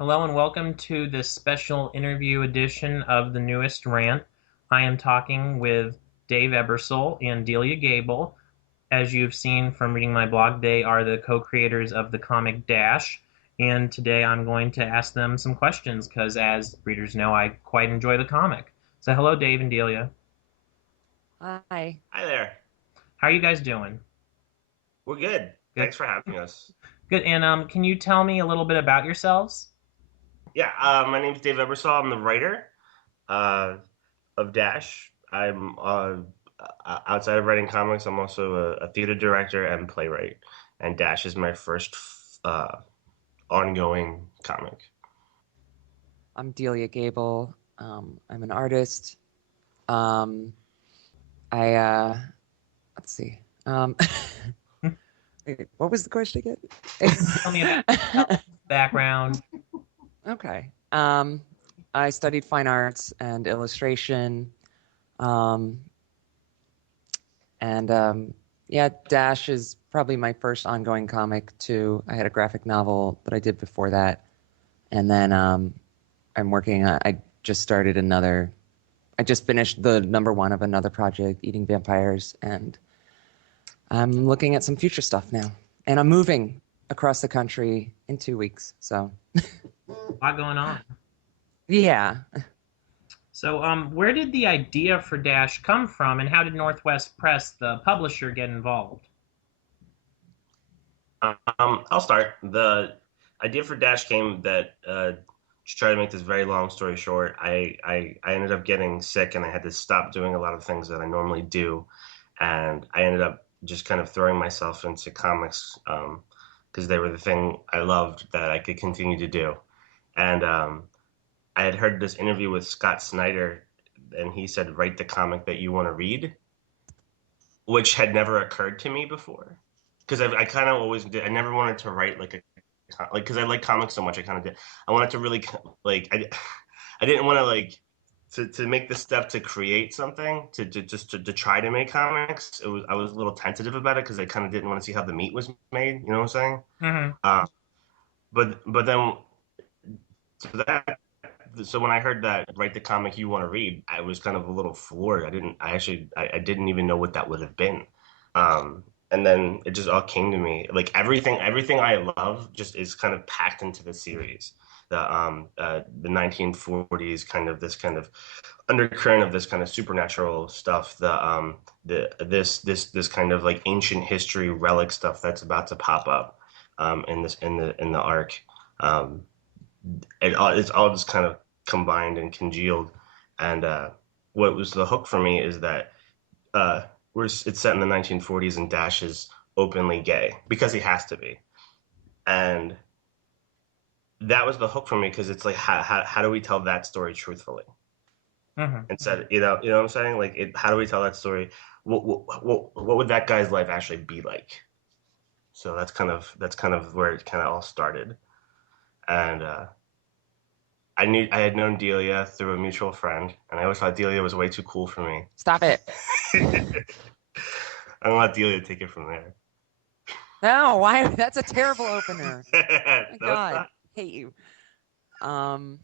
Hello and welcome to this special interview edition of the newest rant. I am talking with Dave Ebersole and Delia Gable. As you've seen from reading my blog, they are the co-creators of the comic Dash, and today I'm going to ask them some questions because, as readers know, I quite enjoy the comic. So, hello, Dave and Delia. Hi. Hi there. How are you guys doing? We're good. Good. Thanks for having us. Good. And can you tell me a little bit about yourselves? Yeah, my name's Dave Ebersole. I'm the writer uh, of Dash. Outside of writing comics, I'm also a theater director and playwright. And Dash is my first uh, ongoing comic. I'm Delia Gable. I'm an artist. Um, I let's see. Wait, what was the question Tell me about again? yourself, background. Okay. I studied fine arts and illustration. Um, and yeah, Dash is probably my first ongoing comic too. I had a graphic novel that I did before that, and then I'm working on. I just started another. I just finished the number one of another project, Eating Vampires, and I'm looking at some future stuff now. And I'm moving across the country in 2 weeks. So, A lot going on. yeah. So, where did the idea for Dash come from, and how did Northwest Press, the publisher, get involved? I'll start. The idea for Dash came that to try to make this very long story short, I ended up getting sick and I had to stop doing a lot of things that I normally do, and I ended up just kind of throwing myself into comics because they were the thing I loved that I could continue to do. And I had heard this interview with Scott Snyder, and he said, "Write the comic that you want to read," which had never occurred to me before. Because I kind of always did. I never wanted to write like because I like comics so much. I kind of did. I wanted to really like I didn't want to like to make the step to create something to try to make comics. I was a little tentative about it because I kind of didn't want to see how the meat was made. You know what I'm saying? Mm-hmm. Uh, but then so that so when I heard that write the comic you want to read, I was kind of a little floored. I didn't even know what that would have been. And then it just all came to me. Like everything I love just is kind of packed into the series. The 1940s kind of this kind of undercurrent of this kind of supernatural stuff. This kind of like ancient history relic stuff that's about to pop up in the arc. Um, it's all just kind of combined and congealed. And what was the hook for me is that it's set in the 1940s and Dash is openly gay because he has to be. And that was the hook for me because it's like how do we tell that story truthfully Mm-hmm. instead you know what I'm saying, like how do we tell that story, what would that guy's life actually be like? So that's kind of where it kind of all started. And I had known Delia through a mutual friend, and I always thought Delia was way too cool for me. Stop it. I'm gonna let Delia take it from there. No, why? That's a terrible opener. My No, it's God, not. hate you. Um,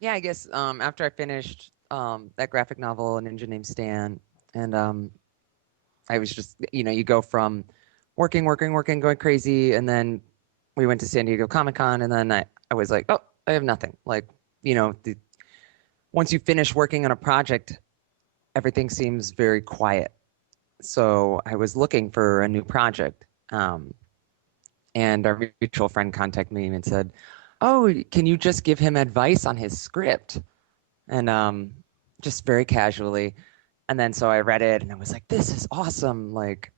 yeah, I guess after I finished that graphic novel, A Ninja Named Stan, and I was just, you go from working, going crazy, and then we went to San Diego Comic Con, and then I was like, oh, I have nothing. Like, once you finish working on a project, everything seems very quiet. So I was looking for a new project, and our mutual friend contacted me and said, "Oh, can you just give him advice on his script?" And just very casually. And then so I read it, and I was like, "This is awesome!" Like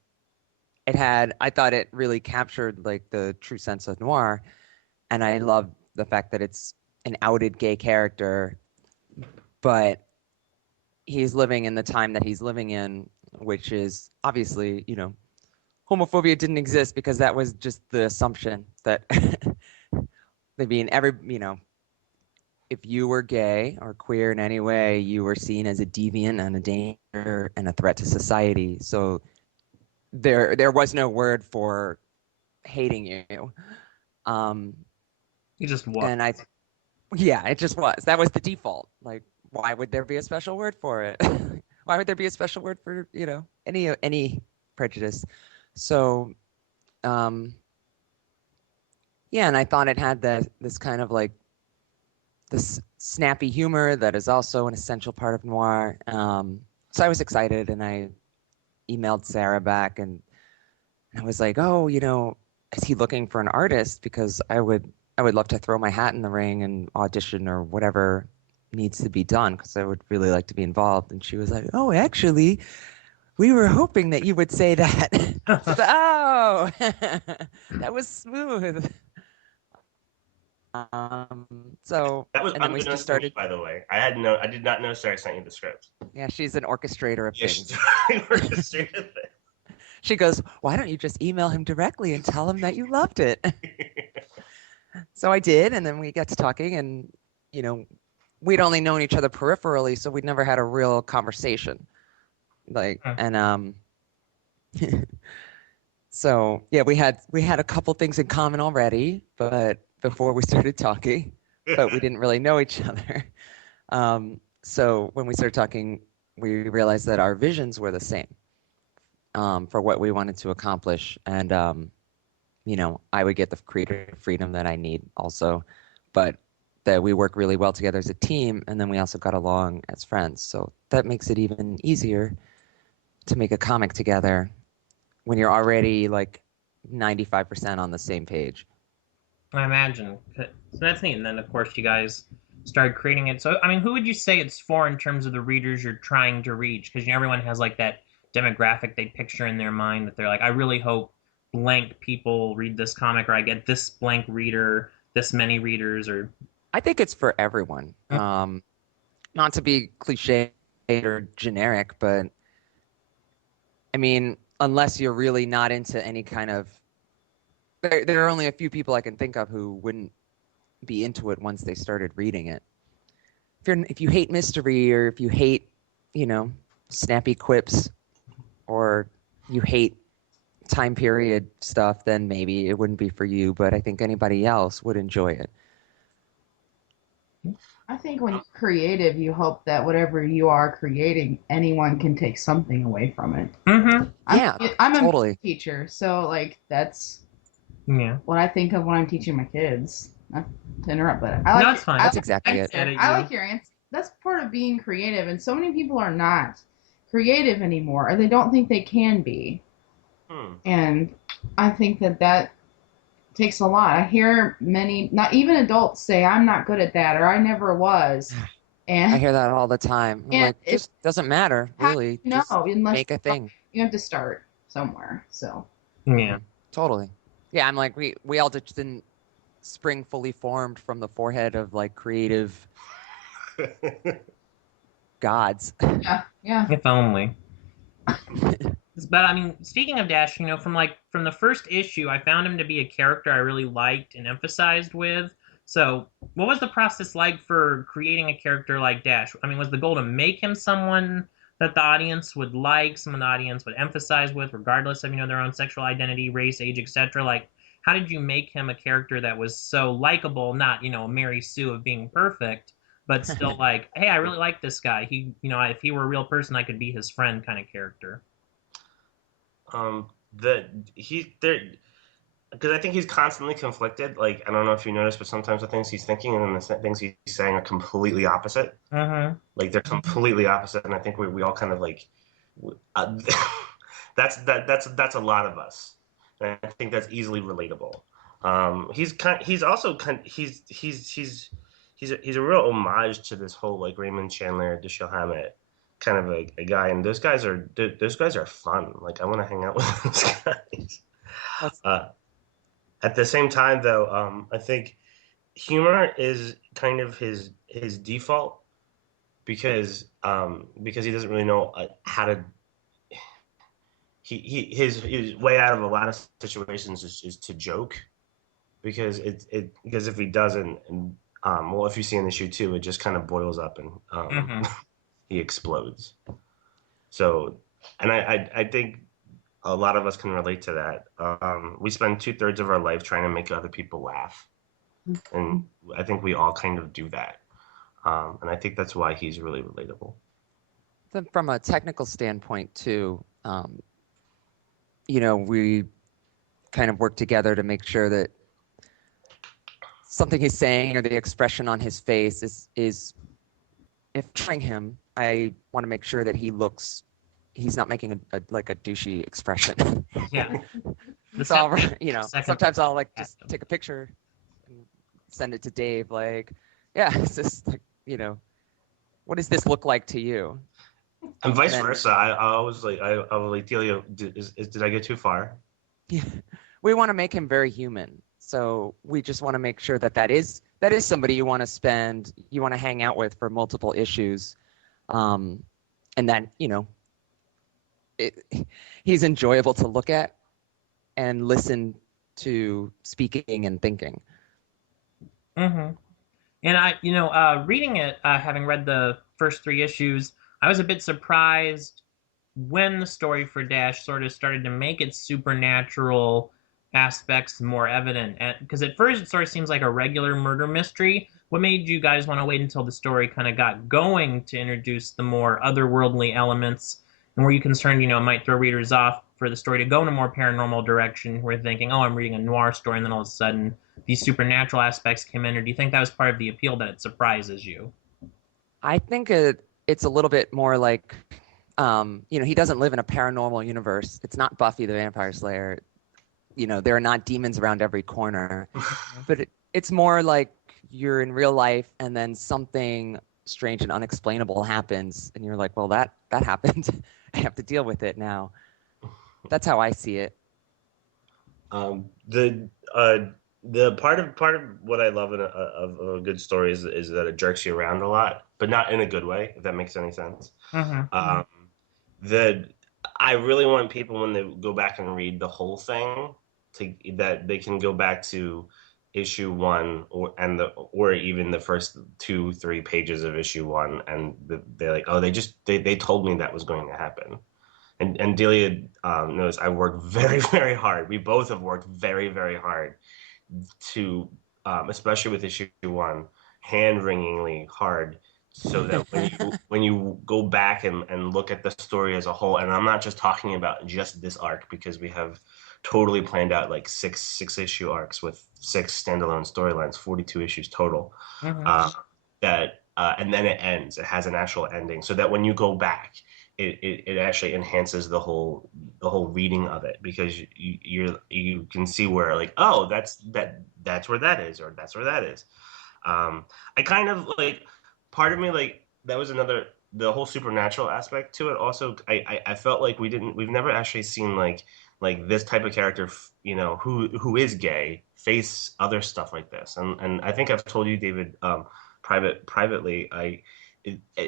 I thought it really captured like the true sense of noir, and I love the fact that it's an outed gay character, but he's living in the time that he's living in, which is obviously, homophobia didn't exist because that was just the assumption that I mean, if you were gay or queer in any way, you were seen as a deviant and a danger and a threat to society. So there was no word for hating you. Um, You just what? And yeah, it just was. That was the default. Like, why would there be a special word for it? Why would there be a special word for, any prejudice? So, um, yeah, and I thought it had this kind of like this snappy humor that is also an essential part of noir. So I was excited, and I emailed Sarah back, and I was like, "Oh, is he looking for an artist? Because I would love to throw my hat in the ring and audition or whatever needs to be done because I would really like to be involved." And she was like, "Oh, actually, we were hoping that you would say that." So, oh, that was smooth. Um, so, That was and then we just unbeknownst to me, started. by the way. I did not know Sarah sent you the script. Yeah, she's an orchestrator of Yeah, she's things. orchestrated it. She goes, "Why don't you just email him directly and tell him that you loved it?" So I did, and then we got to talking, and you know, we'd only known each other peripherally, so we'd never had a real conversation. Like, and so yeah, we had a couple things in common already, but before we started talking, but we didn't really know each other. So when we started talking, we realized that our visions were the same, for what we wanted to accomplish, and I would get the creative freedom that I need also, but that we work really well together as a team, and then we also got along as friends. So that makes it even easier to make a comic together when you're already like 95% on the same page. I imagine. So that's neat. And then, of course, you guys started creating it. So, I mean, who would you say it's for in terms of the readers you're trying to reach? Because everyone has like that demographic they picture in their mind that they're like, I really hope blank people read this comic, or I get this blank reader, this many readers, or. I think it's for everyone. Not to be cliche or generic, but I mean, unless you're really not into any kind of, there are only a few people I can think of who wouldn't be into it once they started reading it. If you hate mystery, or if you hate, you know, snappy quips, or you hate time period stuff, then maybe it wouldn't be for you. But I think anybody else would enjoy it. I think when you're creative, you hope that whatever you are creating, anyone can take something away from it. Mm-hmm. Yeah, I'm a totally. music teacher, so like that's Yeah. what I think of when I'm teaching my kids. Not to interrupt, but No, it's fine. That's exactly it. I like your answer. That's part of being creative, and so many people are not creative anymore, or they don't think they can be. And I think that takes a lot. I hear many, not even adults, say, "I'm not good at that," or "I never was." And I hear that all the time. I'm like, it just doesn't matter, really. no, Just unless make a thing. you have to start somewhere. So Yeah. Totally. Yeah, I'm like, we all just didn't spring fully formed from the forehead of like creative gods. yeah. If only. But I mean, speaking of Dash, from the first issue, I found him to be a character I really liked and emphasized with. So, what was the process like for creating a character like Dash? I mean, was the goal to make him someone that the audience would like, someone the audience would emphasize with, regardless of their own sexual identity, race, age, etc.? Like, how did you make him a character that was so likable? Not a Mary Sue of being perfect, but still like, hey, I really like this guy. If he were a real person, I could be his friend, kind of character. The he there because I think he's constantly conflicted. Like, I don't know if you noticed, but sometimes the things he's thinking and then the things he's saying are completely opposite. Like, they're completely opposite, and I think we all kind of like uh, that's a lot of us. And I think that's easily relatable. He's also he's a real homage to this whole like Raymond Chandler, Dashiell Hammett kind of a guy, and those guys are fun. Like, I want to hang out with those guys. Uh, at the same time, though, I think humor is kind of his default because he doesn't really know how to. His way out of a lot of situations is to joke because if he doesn't, and well, if you see in the shoe too, it just kind of boils up and he explodes. So, and I think a lot of us can relate to that. We spend 2/3 of our life trying to make other people laugh, and I think we all kind of do that. And I think that's why he's really relatable. Then from a technical standpoint too, we kind of work together to make sure that something he's saying or the expression on his face is if trying him, I want to make sure that he's not making a like a douchey expression. Yeah. So sometimes I'll like just Second. take a picture and send it to Dave. Like, yeah, it's just like, what does this look like to you? And vice versa. I was like, I was like, Delia, did I get too far? Yeah, we want to make him very human. So we just want to make sure that is somebody you want to hang out with for multiple issues, and then he's enjoyable to look at and listen to, speaking and thinking. Mm-hmm. And reading it, having read the first 3 issues, I was a bit surprised when the story for Dash sort of started to make its supernatural aspects more evident. Because at first it sort of seems like a regular murder mystery. What made you guys want to wait until the story kind of got going to introduce the more otherworldly elements? And were you concerned, it might throw readers off for the story to go in a more paranormal direction? We're thinking, oh, I'm reading a noir story, and then all of a sudden these supernatural aspects came in, or do you think that was part of the appeal, that it surprises you? I think it's a little bit more like, he doesn't live in a paranormal universe. It's not Buffy the Vampire Slayer. There are not demons around every corner. But it's more like you're in real life and then something strange and unexplainable happens and you're like, well, that happened. I have to deal with it now. That's how I see it. The part of what I love of a good story is that it jerks you around a lot, but not in a good way, if that makes any sense. Mm-hmm. The I really want people, when they go back and read the whole thing, that they can go back to issue 1 or even the first 2-3 pages of issue 1, and they're like, oh, they told me that was going to happen. And Delia knows I worked very, very hard. We both have worked very, very hard to, especially with issue 1, hand-wringingly hard, so that when you go back and look at the story as a whole, and I'm not just talking about just this arc, because we have totally planned out like six issue arcs with 6 standalone storylines, 42 issues total. Mm-hmm. And then it ends. It has an actual ending, so that when you go back, it actually enhances the whole reading of it, because you can see where, like, oh, that's where that is, or that's where that is. I kind of like, part of me, like, that was another, the whole supernatural aspect to it. Also, I felt like we've never actually seen like this type of character, who is gay, face other stuff like this. And I think I've told you, David, privately,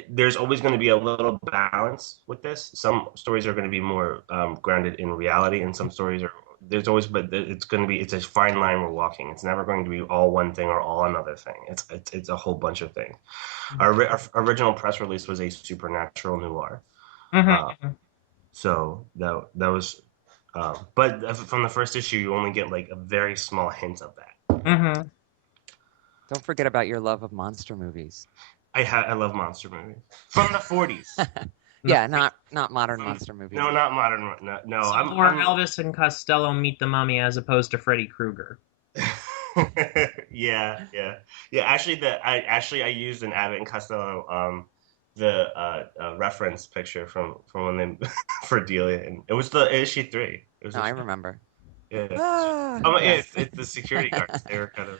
there's always going to be a little balance with this. Some stories are going to be more grounded in reality, and some stories are, but it's a fine line we're walking. It's never going to be all one thing or all another thing. It's a whole bunch of things. Our original press release was a supernatural noir. Mm-hmm. So that was, but from the first issue, you only get like a very small hint of that. Mm-hmm. Don't forget about your love of monster movies. I love monster movies from the 40s. Yeah, not modern monster movies. No, not modern. No. So more Elvis and Costello meet the mummy as opposed to Freddy Krueger. Yeah. Actually, I used an Abbott and Costello reference picture from when they for Delia, and it was the issue 3. It was I remember. Yeah. Yes. It's the security guards. They were kind of.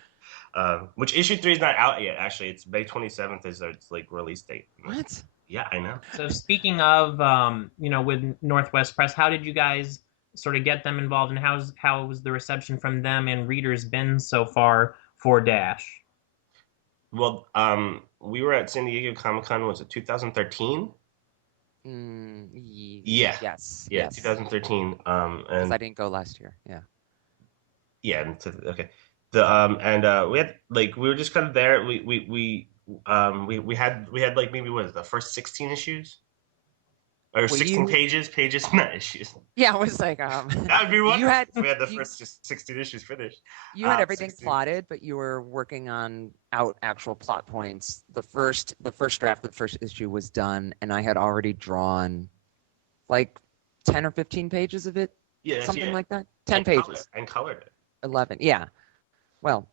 Which issue 3 is not out yet. Actually, it's May 27th is its like release date. What? Yeah, I know. So speaking of, with Northwest Press, how did you guys sort of get them involved, and how was the reception from them and readers been so far for Dash? Well, we were at San Diego Comic-Con. Was it 2013? Yeah. Yes. Yeah, 2013. And I didn't go last year. Yeah. Yeah. Okay. We had, like, we were just kind of there. We had like, maybe what, the first 16 issues. Or Well, 16 pages, not issues. Yeah, it was like That would be wonderful. you had We had the you, first 16 issues finished. you had everything 16. plotted, but you were working on out actual plot points. The first draft of the first issue was done, and I had already drawn like 10 or 15 pages of it, Yeah, something like that. 10 pages. And colored it. 11. Yeah. Well,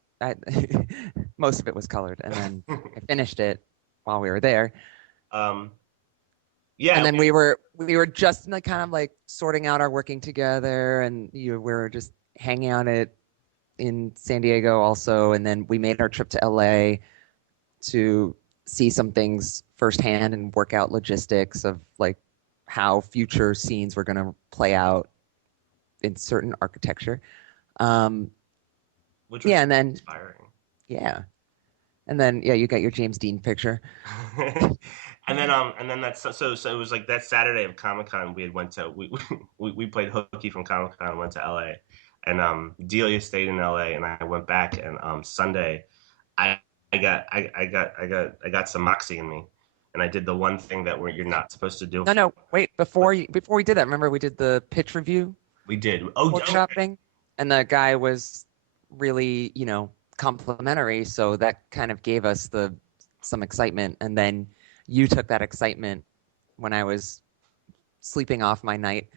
most of it was colored, and then I finished it while we were there. Yeah. And then we were just like kind of like sorting out our working together, and we were just hanging out in San Diego also, and then we made our trip to LA to see some things firsthand and work out logistics of like how future scenes were going to play out in certain architecture. Which was and then inspiring. Yeah. And then you got your James Dean picture. and then that's so it was like that Saturday of Comic-Con we had went to we played hooky from Comic-Con and went to LA. And Delia stayed in LA and I went back, and Sunday I got some moxie in me, and I did the one thing that you're not supposed to do. No, wait, before we did that, remember we did the pitch review? We did. Workshopping, and the guy was really, complimentary, so that kind of gave us some excitement, and then you took that excitement when I was sleeping off my night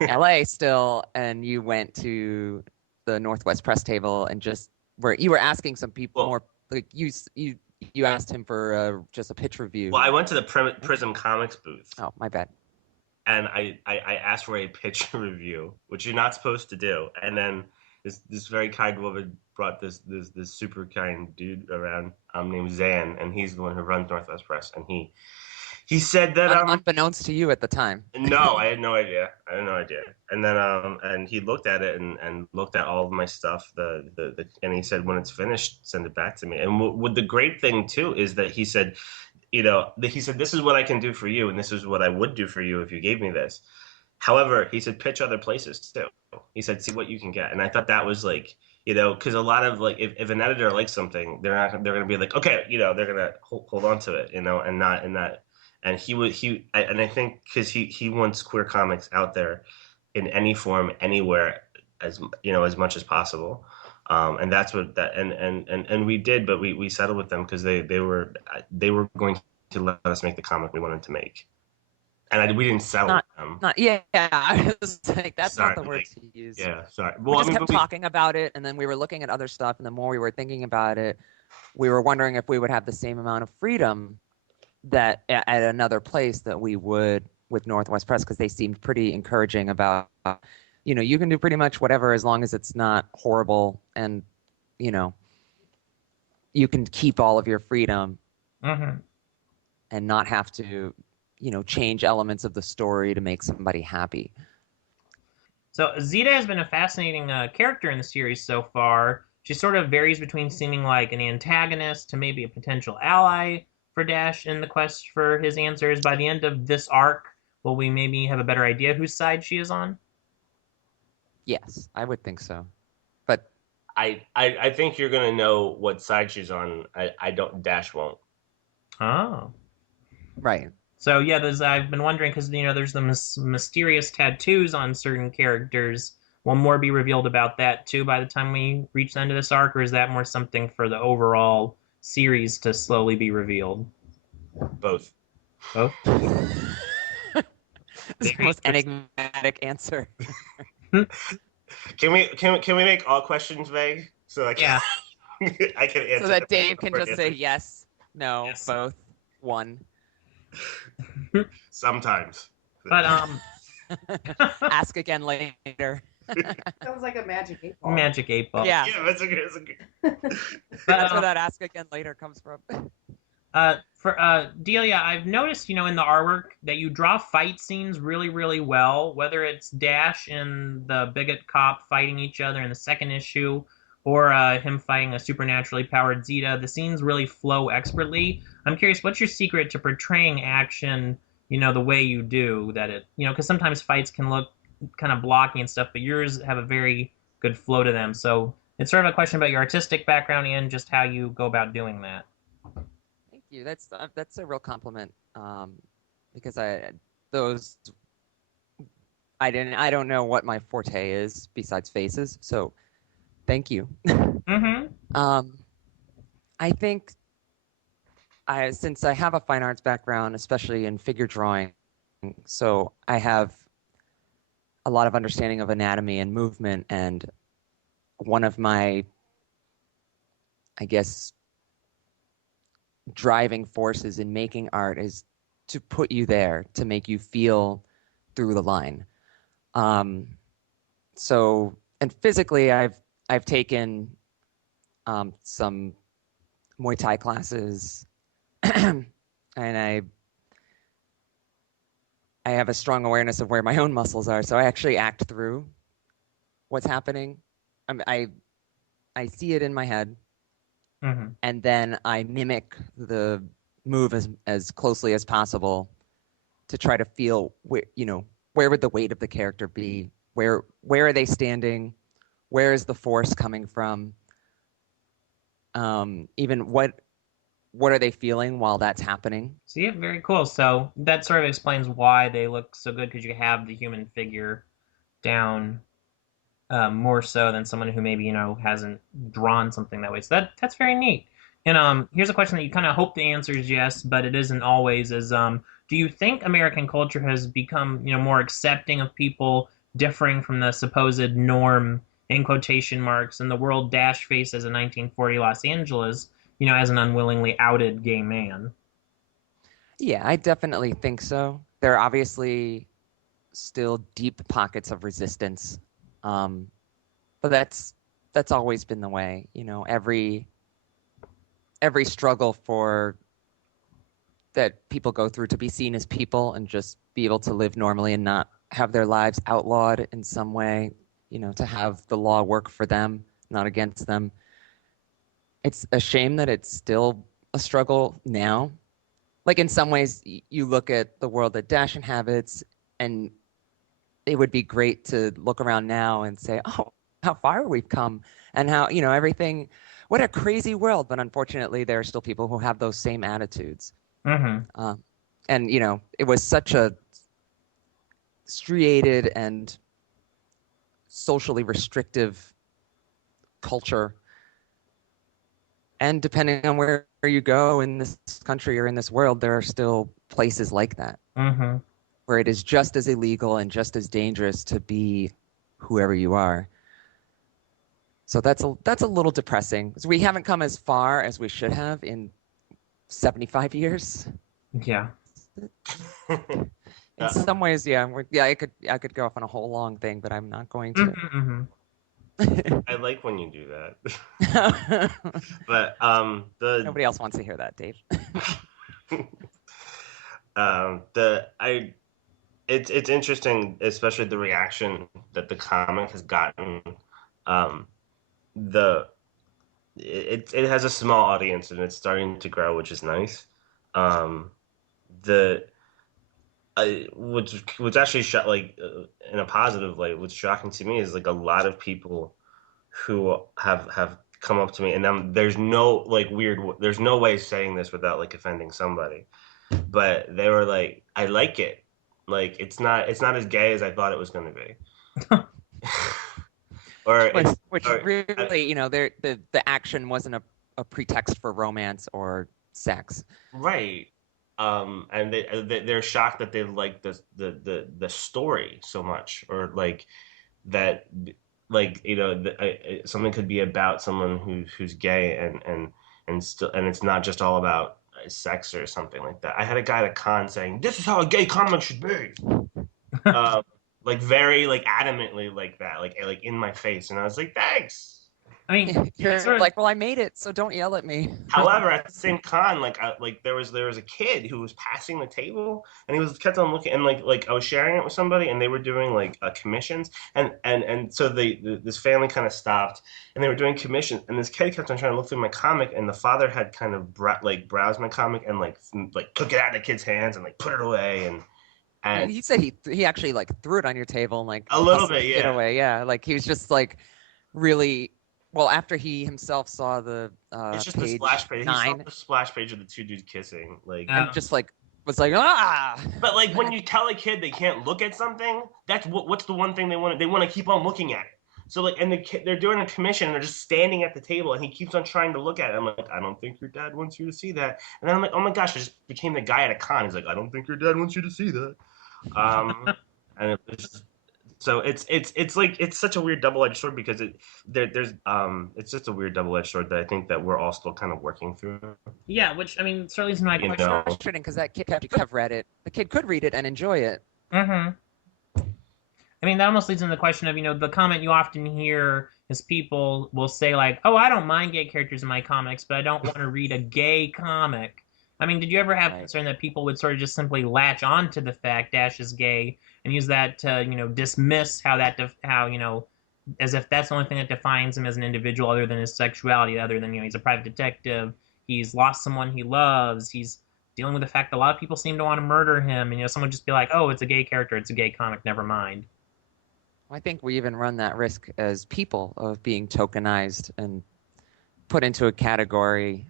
in LA still, and you went to the Northwest Press Table and just where you were asking some people more, like you asked him for just a pitch review. Well, I went to the Prism Comics booth. Oh, my bad. And I asked for a pitch review, which you're not supposed to do. And then this very kind woman brought this super kind dude around named Zan, and he's the one who runs Northwest Press. And he said that unbeknownst to you at the time. No, I had no idea. And then and he looked at it and looked at all of my stuff. And he said, when it's finished, send it back to me. And what the great thing too is that he said, he said, this is what I can do for you, and this is what I would do for you if you gave me this. However, he said, pitch other places too. He said, see what you can get. And I thought that was like, because a lot of like, if an editor likes something, they're going to be like, okay, they're going to hold on to it, and not in that. And I think because he wants queer comics out there in any form, anywhere, as much as possible. And that's what that and we did, but we settled with them because they were going to let us make the comic we wanted to make, and we didn't settle with them. I was like, that's sorry, not the word to use. Yeah, sorry. Well, we just kept talking about it, and then we were looking at other stuff, and the more we were thinking about it, we were wondering if we would have the same amount of freedom that at another place that we would with Northwest Press, because they seemed pretty encouraging about. You can do pretty much whatever as long as it's not horrible, and you can keep all of your freedom and not have to change elements of the story to make somebody happy. So Zeta has been a fascinating character in the series so far. She sort of varies between seeming like an antagonist to maybe a potential ally for Dash in the quest for his answers. By the end of this arc, will we maybe have a better idea whose side she is on? Yes, I would think so. But I think you're gonna know what side she's on. I don't. Dash won't. Oh, right. So yeah, I've been wondering because there's the mysterious tattoos on certain characters. Will more be revealed about that too by the time we reach the end of this arc, or is that more something for the overall series to slowly be revealed? Both. Both. It's the most enigmatic answer. Can we make all questions vague so I can I can answer so that Dave can just say yes, no, yes. Both, one. Sometimes. But ask again later. Sounds like a magic 8 ball. Magic 8 ball. Yeah, that's a good. That's where that ask again later comes from. For Delia, I've noticed, in the artwork that you draw fight scenes really, really well, whether it's Dash and the bigot cop fighting each other in the second issue, or him fighting a supernaturally powered Zeta. The scenes really flow expertly. I'm curious, what's your secret to portraying action, the way you do? That it, because sometimes fights can look kind of blocky and stuff, but yours have a very good flow to them. So it's sort of a question about your artistic background and just how you go about doing that. You. That's a real compliment, because I those I don't know what my forte is besides faces, so thank you. I think since I have a fine arts background, especially in figure drawing, so I have a lot of understanding of anatomy and movement, and one of my, I guess, driving forces in making art is to put you there, to make you feel through the line. So, and physically, I've taken some Muay Thai classes, and I have a strong awareness of where my own muscles are, so I actually act through what's happening. I see it in my head, and then I mimic the move as closely as possible to try to feel where would the weight of the character be? Where are they standing? Where is the force coming from? Even what are they feeling while that's happening? See, yeah, very cool. So that sort of explains why they look so good, because you have the human figure down more so than someone who maybe hasn't drawn something that way. So that's very neat. And here's a question that you kind of hope the answer is yes, but it isn't always. Is do you think American culture has become more accepting of people differing from the supposed norm in quotation marks in the world Dash faces in 1940 Los Angeles, as an unwillingly outed gay man? Yeah, I definitely think so. There are obviously still deep pockets of resistance, but that's always been the way. Every struggle for that people go through to be seen as people and just be able to live normally and not have their lives outlawed in some way, to have the law work for them, not against them. It's a shame that it's still a struggle now. Like in some ways, you look at the world that Dash inhabits, and it would be great to look around now and say, oh, how far we've come, and how, everything, what a crazy world. But unfortunately, there are still people who have those same attitudes. And, it was such a striated and socially restrictive culture. And depending on where you go in this country or in this world, there are still places like that, where it is just as illegal and just as dangerous to be whoever you are. So that's a little depressing. So we haven't come as far as we should have in 75 years. Yeah. In some ways, yeah. I could go off on a whole long thing, but I'm not going to. I like when you do that. But nobody else wants to hear that, Dave. It's interesting, especially the reaction that the comic has gotten. It has a small audience and it's starting to grow, which is nice. Which actually in a positive way, what's shocking to me is like a lot of people who have come up to me, and there's no there's no way of saying this without like offending somebody, but they were like, I like it, like it's not as gay as I thought it was going to be. Which really, the action wasn't a pretext for romance or sex, right? And they're shocked that they like the story so much, or like that, like something could be about someone who's gay and still, and it's not just all about sex or something like that. I had a guy at a con saying, "This is how a gay comic should be." Like very like adamantly like that, like in my face, and I was like, thanks. I mean, you're like, well, I made it, so don't yell at me. However, at the same con, there was a kid who was passing the table, and he was kept on looking, and like I was sharing it with somebody, and they were doing like commissions, and so this family kind of stopped, and they were doing commissions, and this kid kept on trying to look through my comic, and the father had kind of browsed my comic and like took it out of the kid's hands and like put it away, and he said he actually like threw it on your table and like a little bit, yeah, away, yeah, like he was just like really. Well, after he himself saw the it's just page the splash page. 9, he saw the splash page of the two dudes kissing, like, and just like was like, ah. But like when you tell a kid they can't look at something, that's what's the one thing they want? They want to keep on looking at it. So like, and the kid, they're doing a commission, and they're just standing at the table, and he keeps on trying to look at it. I'm like, I don't think your dad wants you to see that. And then I'm like, oh my gosh, I just became the guy at a con. He's like, I don't think your dad wants you to see that. And it was so it's like it's such a weird double edged sword because there's it's just a weird double edged sword that I think that we're all still kind of working through. Yeah, which I mean certainly is my You question. know. Frustrating because that kid could have read it. The kid could read it and enjoy it. Mm-hmm. I mean, that almost leads into the question of, the comment you often hear is people will say, like, oh, I don't mind gay characters in my comics, but I don't want to read a gay comic. I mean, did you ever have concern that people would sort of just simply latch on to the fact Dash is gay and use that to, dismiss how as if that's the only thing that defines him as an individual other than his sexuality, other than, he's a private detective, he's lost someone he loves, he's dealing with the fact that a lot of people seem to want to murder him, and, someone would just be like, oh, it's a gay character, it's a gay comic, never mind. I think we even run that risk as people of being tokenized and put into a category.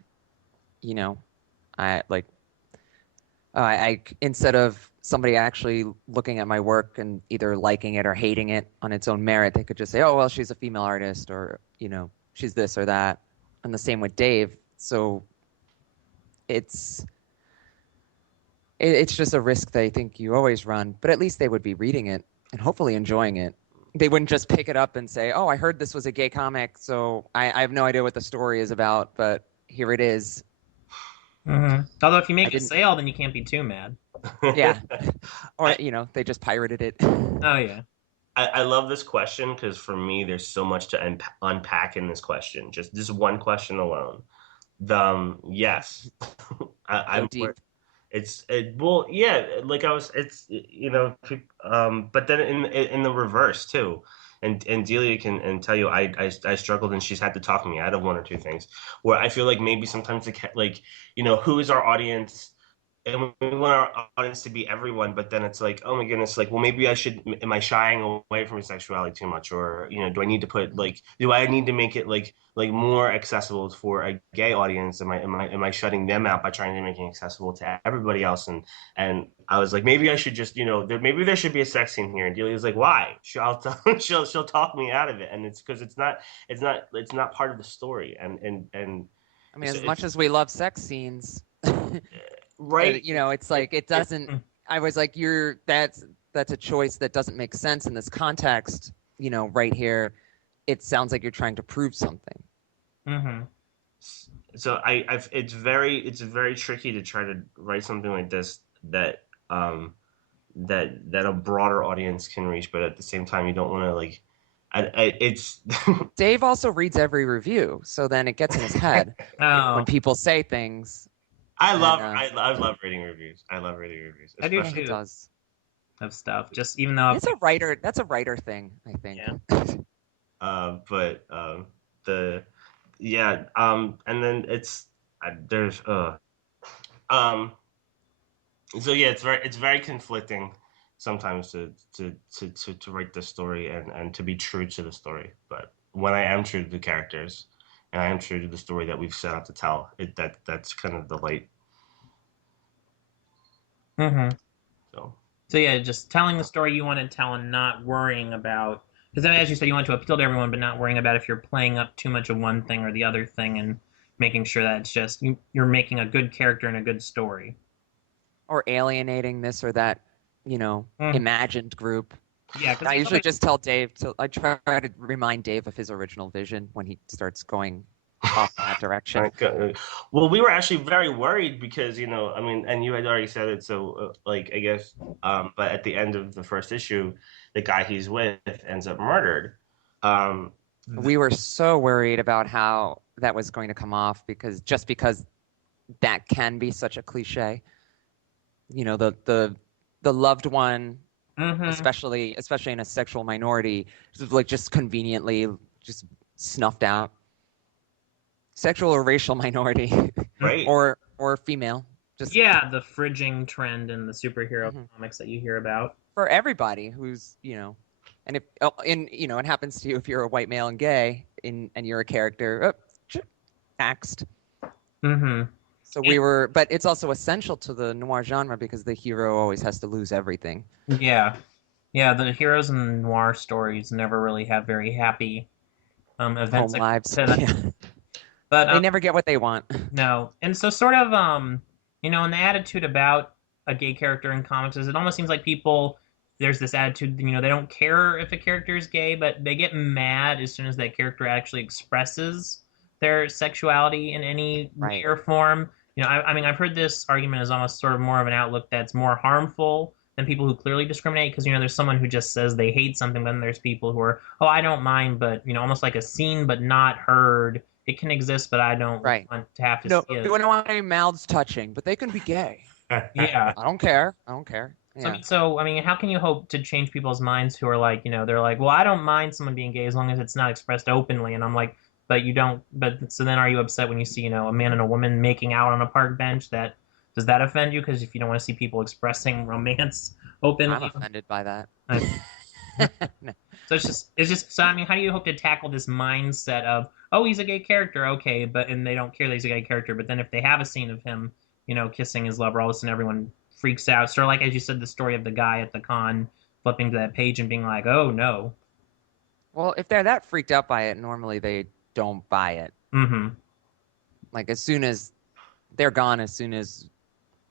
I instead of somebody actually looking at my work and either liking it or hating it on its own merit, they could just say, "Oh, well, she's a female artist," or she's this or that. And the same with Dave. So it's just a risk that I think you always run. But at least they would be reading it and hopefully enjoying it. They wouldn't just pick it up and say, "Oh, I heard this was a gay comic, so I have no idea what the story is about, but here it is." Mm-hmm. Although if you make a sale, then you can't be too mad. Yeah. Or, they just pirated it. Oh, yeah. I love this question because for me, there's so much to unpack in this question. Just this one question alone. Yes, I'm deep. Well, yeah, like I was, but then in the reverse too, and Delia can tell you, I struggled and she's had to talk me out of one or two things where I feel like maybe sometimes who is our audience, and we want our audience to be everyone, but then it's like, oh my goodness, like, well, maybe am I shying away from sexuality too much, or do I need to do I need to make it like more accessible for a gay audience? Am I shutting them out by trying to make it accessible to everybody else? And I was like, maybe I should just maybe there should be a sex scene here. And Delia's like, why? She'll talk me out of it, and it's because it's not part of the story, and I mean, as much as we love sex scenes. Right. It's like it doesn't. I was like, that's a choice that doesn't make sense in this context. Right here, it sounds like you're trying to prove something. Mm-hmm. So it's very tricky to try to write something like this that a broader audience can reach, but at the same time, you don't want to it's. Dave also reads every review, so then it gets in his head when people say things. I love reading reviews. I love reading reviews. I do too. Of stuff. Just even though that's a writer thing, I think. Yeah. And then there's so yeah, it's very conflicting sometimes to write the story and to be true to the story. But when I am true to the characters, and I am true to the story that we've set out to tell, that's kind of the light. Mm-hmm. So yeah, just telling the story you want to tell and not worrying about, because as you said, you want to appeal to everyone, but not worrying about if you're playing up too much of one thing or the other thing, and making sure that it's just you're making a good character and a good story, or alienating this or that, imagined group. Yeah, I usually just tell Dave. I try to remind Dave of his original vision when he starts going off in that direction. Well, we were actually very worried because and you had already said it, so I guess, but at the end of the first issue, the guy he's with ends up murdered. We were so worried about how that was going to come off because that can be such a cliche. The loved one. Mm-hmm. especially in a sexual minority, just conveniently just snuffed out. Sexual or racial minority, right? or female. The fridging trend in the superhero comics that you hear about for everybody who's and if it happens to you if you're a white male and gay and you're a character axed. Mm-hmm. So we were, but it's also essential to the noir genre because the hero always has to lose everything. Yeah. Yeah, the heroes in noir stories never really have very happy events Home lives. to them. Yeah. But They never get what they want. no. And so sort of you know, and the attitude about a gay character in comics is it almost seems like people there's this attitude, you know, they don't care if a character is gay, but they get mad as soon as that character actually expresses their sexuality in any way Right. or form. You know, I mean, I've heard this argument is almost sort of more of an outlook that's more harmful than people who clearly discriminate because, you know, there's someone who just says they hate something, but then there's people who are, oh, I don't mind, but, you know, almost like a seen but not heard. It can exist, but I don't Right. want to have to No, see it. we don't want any mouths touching, but they can be gay. Yeah. I don't care. I don't care. So, Yeah. so, I mean, how can you hope to change people's minds who are like, you know, they're like, well, I don't mind someone being gay as long as it's not expressed openly. And I'm like, but you don't, but so then are you upset when you see, you know, a man and a woman making out on a park bench? Does that offend you? Because if you don't want to see people expressing romance openly. I'm offended by that. No. So so I mean, how do you hope to tackle this mindset of, oh, he's a gay character, okay, and they don't care that he's a gay character, but then if they have a scene of him, you know, kissing his lover, all of a sudden everyone freaks out. Sort of like as you said, the story of the guy at the con flipping to that page and being like, oh no. Well, if they're that freaked out by it, normally they don't buy it. Mm-hmm. Like as soon as they're gone, as soon as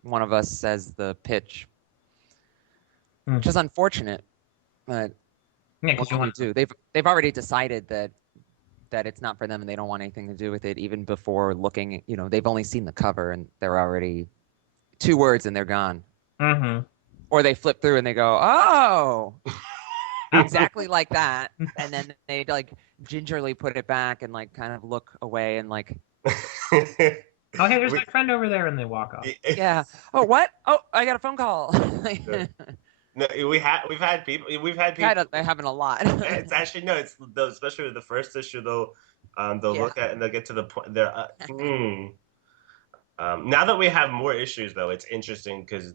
one of us says the pitch, which is unfortunate, but Yeah, what can you do? They've already decided that it's not for them and they don't want anything to do with it even before looking. You know, they've only seen the cover and they're already 2 words and they're gone. Mm-hmm. Or they flip through and they go, oh, exactly like that, and then they like gingerly put it back and like kind of look away and like, oh hey, there's my friend over there, and they walk off. Yeah. Oh, what? Oh, I got a phone call. No, we've had people. They're having a lot. It's actually no. It's especially with the first issue though. They'll look at and they'll get to the point. They're now that we have more issues though, it's interesting because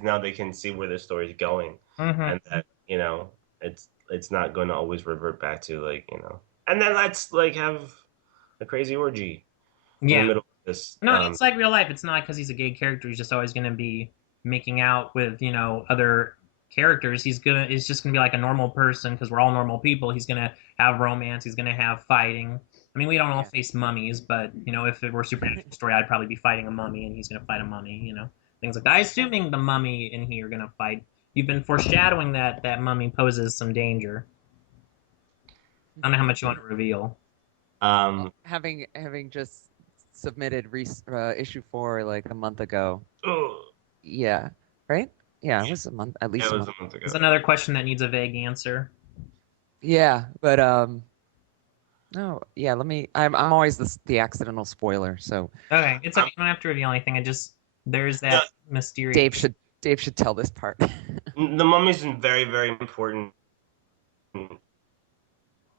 now they can see where the story's going, and that you know it's not going to always revert back to like you know, and then let's like have a crazy orgy. Yeah. In the middle of this. No, it's like real life. It's not because he's a gay character. He's just always going to be making out with, you know, other characters. He's just gonna be like a normal person because we're all normal people. He's gonna have romance. He's gonna have fighting. I mean, we don't all face mummies, but you know, if it were a supernatural story, I'd probably be fighting a mummy, and he's gonna fight a mummy. You know, things like that. I'm assuming the mummy and he are gonna fight. You've been foreshadowing that mummy poses some danger. I don't know how much you want to reveal. Having just submitted issue 4 like a month ago. Yeah. Right? Yeah, it was a month, at least. Yeah, it was a month ago. It's another question that needs a vague answer. Yeah, but no, yeah. I'm always the accidental spoiler, so. Okay, it's okay. You don't have to reveal anything. There's that mysterious. Dave should tell this part. The mummy's very very important.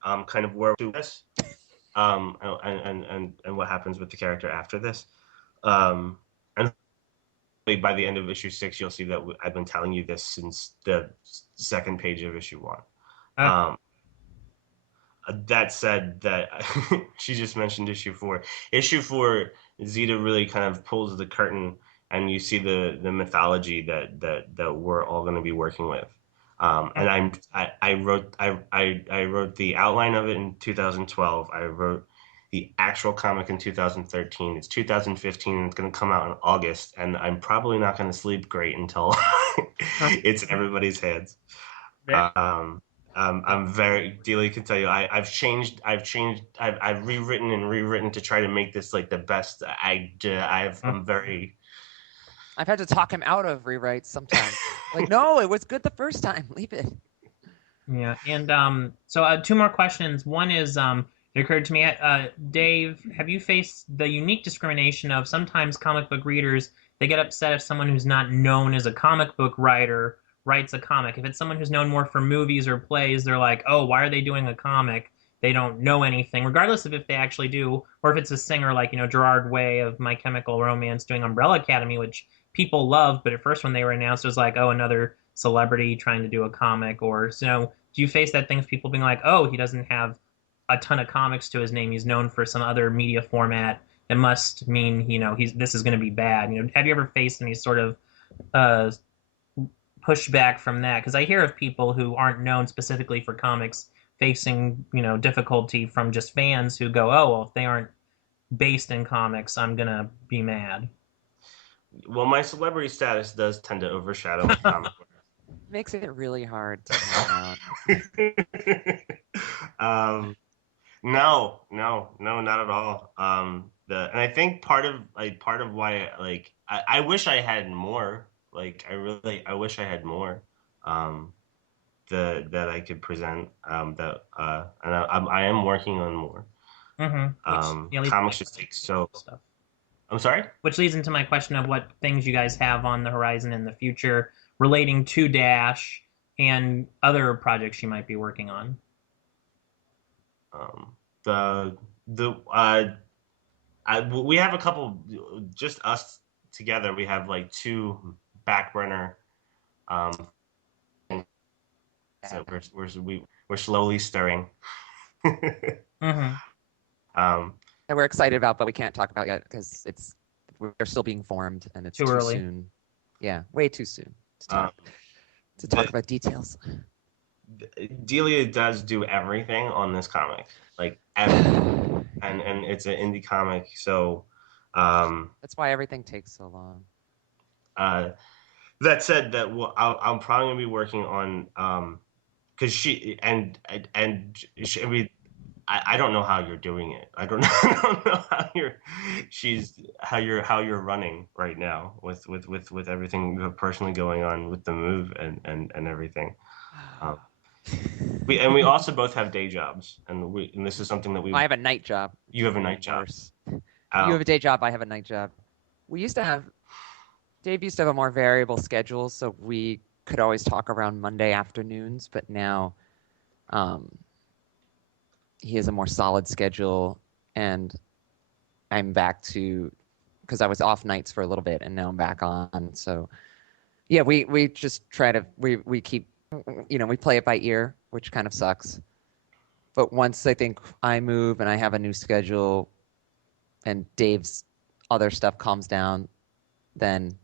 Kind of where to this, and what happens with the character after this, and by the end of issue 6, you'll see that I've been telling you this since the second page of issue 1. That said, that she just mentioned issue 4. Issue 4, Zeta really kind of pulls the curtain, and you see the mythology that we're all going to be working with. And I wrote the outline of it in 2012. I wrote the actual comic in 2013. It's 2015 and it's going to come out in August, and I'm probably not going to sleep great until it's in everybody's hands. I'm very, Delia can tell you, I've rewritten and rewritten to try to make this like the best. I'm very. I've had to talk him out of rewrites sometimes. Like, no, it was good the first time. Leave it. Yeah, and so 2 more questions. One is, it occurred to me, Dave, have you faced the unique discrimination of sometimes comic book readers, they get upset if someone who's not known as a comic book writer writes a comic. If it's someone who's known more for movies or plays, they're like, oh, why are they doing a comic? They don't know anything, regardless of if they actually do, or if it's a singer like, you know, Gerard Way of My Chemical Romance doing Umbrella Academy, which people love, but at first when they were announced, it was like, oh, another celebrity trying to do a comic. Or, so do you face that thing of people being like, oh, he doesn't have a ton of comics to his name, he's known for some other media format it must mean this is going to be bad. Have you ever faced any sort of uh, pushback from that? Because I hear of people who aren't known specifically for comics facing difficulty from just fans who go, oh well, if they aren't based in comics, I'm gonna be mad. Well, my celebrity status does tend to overshadow my comic work. Makes it really hard to hang out. No, not at all. And I think part of why I wish I had more. Like I wish I had more. Um, that I could present. And I am working on more. Comics just take so. Stuff. I'm sorry? Which leads into my question of what things you guys have on the horizon in the future relating to Dash and other projects you might be working on. We have a couple, just us together. We have like 2 back burner that we're slowly stirring. Mm-hmm. That we're excited about, but we can't talk about yet because they're still being formed and it's too early. Soon. Yeah, way too soon to talk about details. Delia does do everything on this comic, like everything, and it's an indie comic, so that's why everything takes so long. That said, I'm probably gonna be working on because she and she, I mean, I don't know how you're doing it. I don't know how you're running right now with everything personally going on with the move and everything. We also both have day jobs, and this is something that I have a night job. You have a night job. You have a day job. I have a night job. Dave used to have a more variable schedule, so we could always talk around Monday afternoons. But now, he has a more solid schedule, and I'm back to because I was off nights for a little bit, and now I'm back on. So, yeah, we just try to we keep we play it by ear, which kind of sucks. But once I think I move and I have a new schedule, and Dave's other stuff calms down, then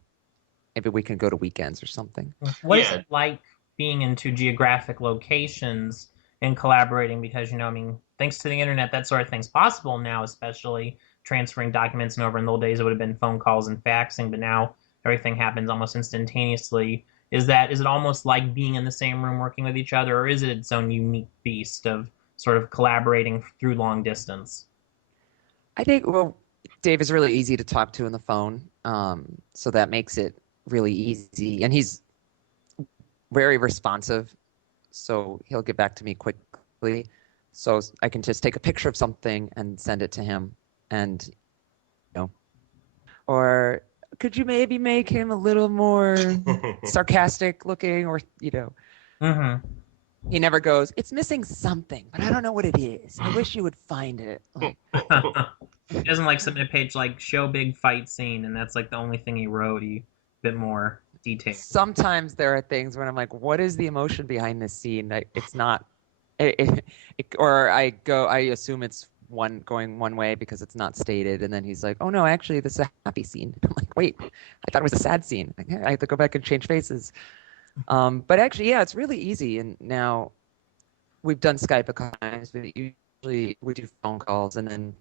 maybe we can go to weekends or something. What is it like being in 2 geographic locations and collaborating? Because thanks to the internet, that sort of thing's possible now, especially transferring documents. And over in the old days, it would have been phone calls and faxing, but now everything happens almost instantaneously. Is it almost like being in the same room working with each other, or is it its own unique beast of sort of collaborating through long distance? I think, Dave is really easy to talk to on the phone, so that makes it really easy. And he's very responsive, so he'll get back to me quickly. So I can just take a picture of something and send it to him, and or could you maybe make him a little more sarcastic looking, or Mm-hmm. He never goes, it's missing something, but I don't know what it is. I wish you would find it. He doesn't like submit a page like show big fight scene, and that's like the only thing he wrote. He a bit more detailed. Sometimes there are things when I'm like, what is the emotion behind this scene? It's not, or I assume it's going one way because it's not stated, and then he's like, oh no, actually this is a happy scene. I'm like, wait, I thought it was a sad scene. I have to go back and change faces. But actually, yeah, it's really easy. And now we've done Skype a couple times, but usually we do phone calls, and then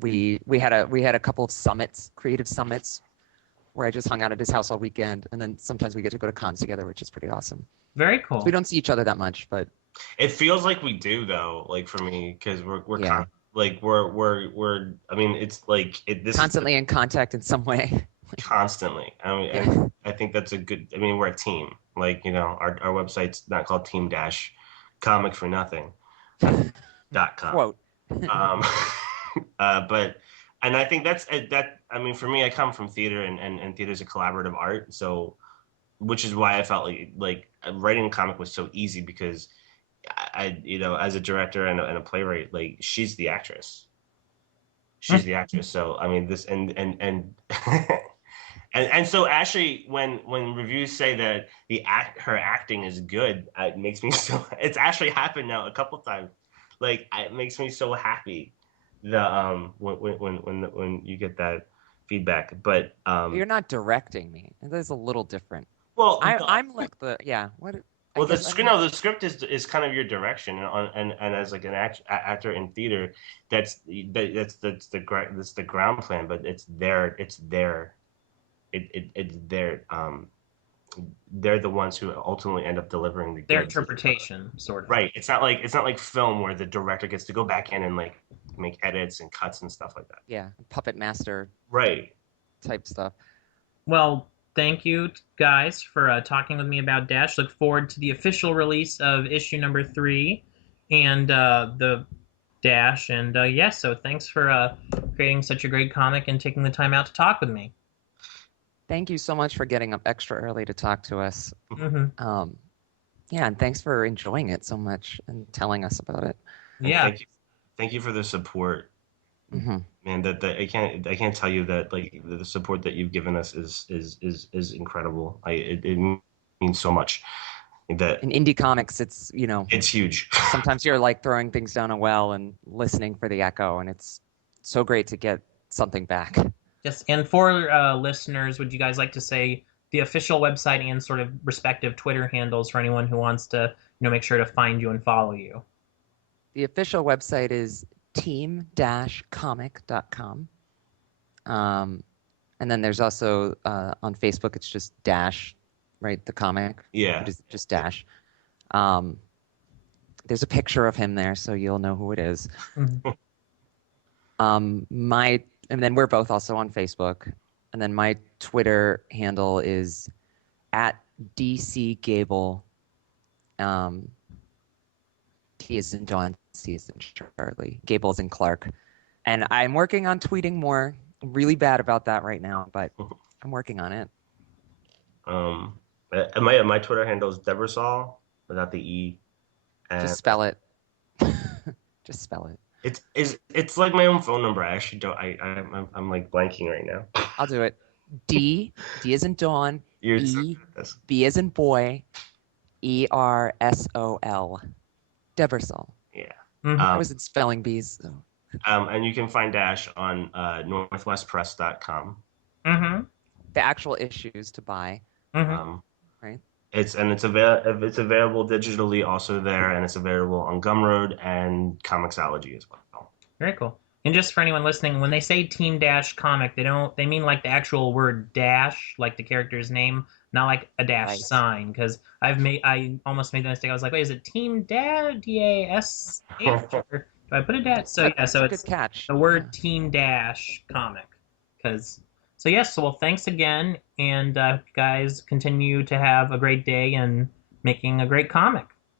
we had a couple of creative summits, where I just hung out at his house all weekend, and then sometimes we get to go to cons together, which is pretty awesome. Very cool. So we don't see each other that much, but it feels like we do though. Like for me, because we're I mean, it's like this constantly in contact in some way. Constantly. I mean, I think that's a good. I mean, we're a team. Like our website's not called Team Dash Comic for Nothing .com. Quote. But I think that's that. I mean, for me, I come from theater, and theater's a collaborative art. So, which is why I felt like writing a comic was so easy, because I as a director and a playwright, like she's the actress. She's the actress. So I mean, this and and so actually, when reviews say that her acting is good, it makes me so. It's actually happened now a couple times. Like it makes me so happy when you get that feedback. But You're not directing me. That's a little different. well, I'm like the yeah. What I well, the guess I script, mean no, the script is kind of your direction, and as like an actor in theater, that's the ground plan, but it's their they're the ones who ultimately end up delivering the Their goods. interpretation, sort of. Right. It's not like film where the director gets to go back in and like make edits and cuts and stuff like that. yeah, puppet master Right. type stuff. Well, thank you guys for talking with me about Dash. Look forward to the official release of issue number 3 and the Dash. And yes, so thanks for creating such a great comic and taking the time out to talk with me. Thank you so much for getting up extra early to talk to us. Mm-hmm. Yeah, and thanks for enjoying it so much and telling us about it. And Yeah. thank you for the support, Mm-hmm. man. That I can't tell you that like the support that you've given us is incredible. It means so much. That In indie comics, it's it's huge. sometimes you're like throwing things down a well and listening for the echo, and it's so great to get something back. Yes, and for listeners, would you guys like to say the official website and sort of respective Twitter handles for anyone who wants to, make sure to find you and follow you? The official website is team-comic.com. And then there's also on Facebook, it's just Dash, right? The comic. Yeah. Just Dash. There's a picture of him there, so you'll know who it is. Mm-hmm. And then we're both also on Facebook. And then my Twitter handle is at DC Gable. T is in John, C is in Charlie. Gable's in Clark. And I'm working on tweeting more. I'm really bad about that right now, but I'm working on it. My Twitter handle is Ebersole without the E. And Just spell it. Just spell it. It's like my own phone number. I actually don't. I'm like blanking right now. I'll do it. D is in Dawn. You're E, B is in boy. Ersol. Debersole. Yeah. Mm-hmm. I was in spelling bees. So. And you can find Dash on northwestpress.com. Mm-hmm. The actual issues to buy. Mm-hmm. Right. It's available digitally also there, and it's available on Gumroad and Comixology as well. Very cool. And just for anyone listening, when they say Team Dash comic, they mean like the actual word dash, like the character's name, not like a dash sign. Because I almost made the mistake. I was like, wait, is it Team Dash? DASH? Or do I put a dash? So yeah, so it's good catch. The word Team Dash comic. So yes, so well, thanks again, and guys, continue to have a great day and making a great comic.